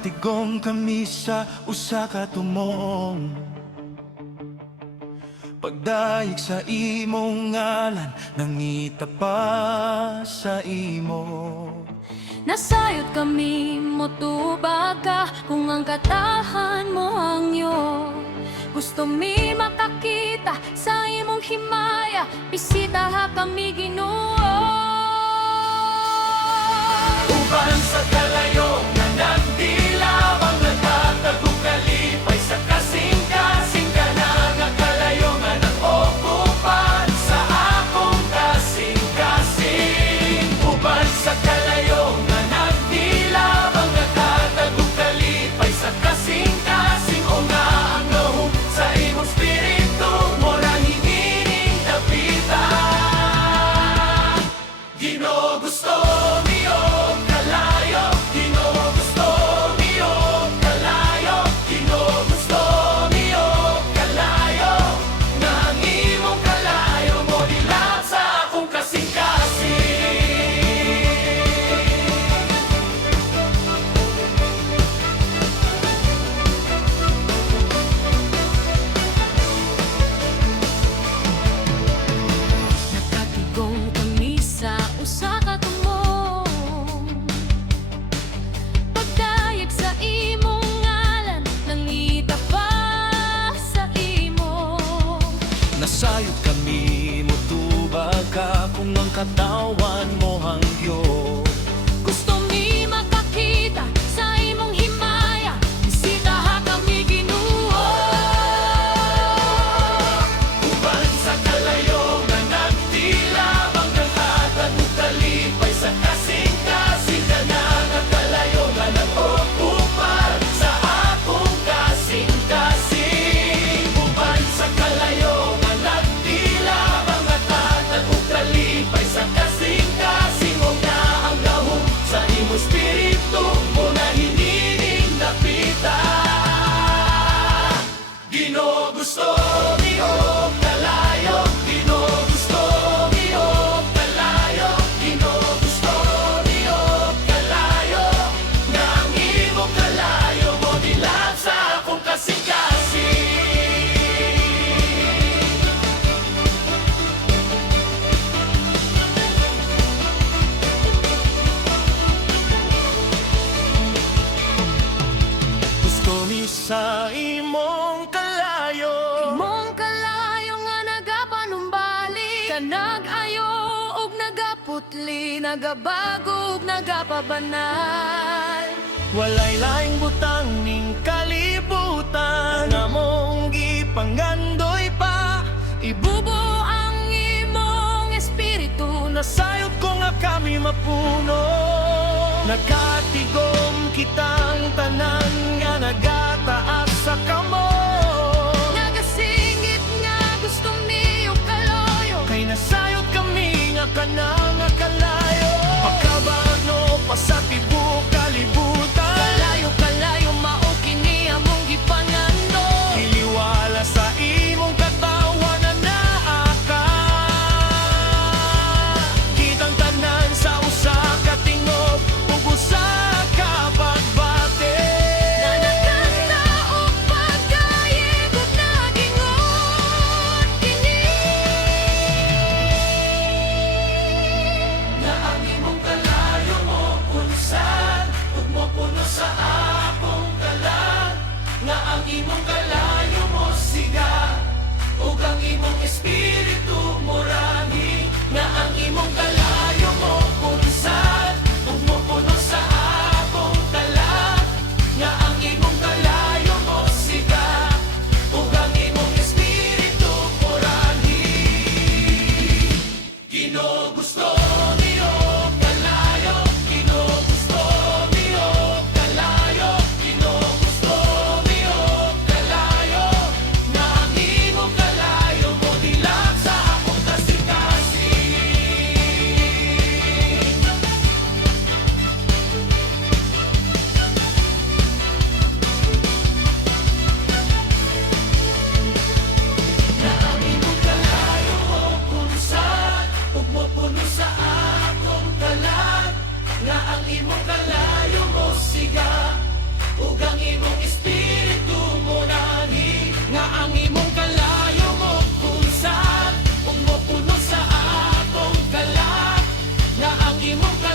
Nakatigom kami sa usa ka tumong. Pagdayeg sa imong ngalan, nangita pa sa imo. Nasayod kami, motubag ka, kung ang katahan mo hangyo. Gusto mi makakita sa imong himaya, bisitaha kami Ginoo. Uban sa kalayo nga nagdilawang, nagtatagong kalipay sa kasing-kasing ka na nga kalayo nga nag-okupan sa akong kasing-kasing. Uban sa kalayo nga nagdilawang, nagtatagong kalipay sa kasing-kasing, o nga ang loob sa imong spiritu mo na hinihiling dapitan. Ginoo, gusto nasayod kami, mutubag ka, kung ang katawan mo hangyo. Gusto mi makakita sa imong himaya, bisitaha kami Ginoo. Uban sa kalayo nga nagdilawang, naghatag og kalipay sa kasing-kasing ka na nga kalayo nga nag-okupan sa akong kasing-kasing. Uban sa kalayo nga nagdilawang, naghatag og kalipay sa kasing-kasing, o nga ang lahom sa imong spiritu mo na hinihiling dapitan. Ginoo, gusto niyo kalayo, Ginoo, gusto niyo kalayo, Ginoo, gusto niyo kalayo, nga ang imong kalayo mo dilat sa akong kasing-kasing. Gusto mi sa imong kalayo, Imong kalayo nga nagapanumbalik, kanag-ayo ug nagaputli, nagabago ug nagapabanal. walay laing butang ning kalibutan na mong gipangandoy pa. Ibubo ang imong espiritu, Nasayod ko nga kami mapuno, nagkatigom kitang tanan nga nagataas sa kamo. nagasingit nga gusto mi og kaloyo. Kay nasayod kami nga kanang nga kalayo, pagkabano pa sa tibuok kalibutan. Kalayo, kalayo, mao kini among gipangando. Iliwala sa imong katawan na naa ka. Kitang tanan sa usa ka tingog, ug usa ka pagbate. Nanakanta o pagkayeg ug nagingon kini. Na ang imong kalayo mo unsan, ug mopuno sa akong kalag. Nga ang imong kalayo mo siga, ug ang imong espiritu mo rami. Nga ang imong kalayo mo unsan, ug mopuno sa akong kalag. Nga ang imong kalayo mo siga, ug ang imong espiritu mo rami. Ginoo, gusto niyo kalayo, Ginoo, gusto niyo kalayo, Ginoo, gusto niyo kalayo, nga ang imong kalayo mo dilat sa akong kasing-kasing. imong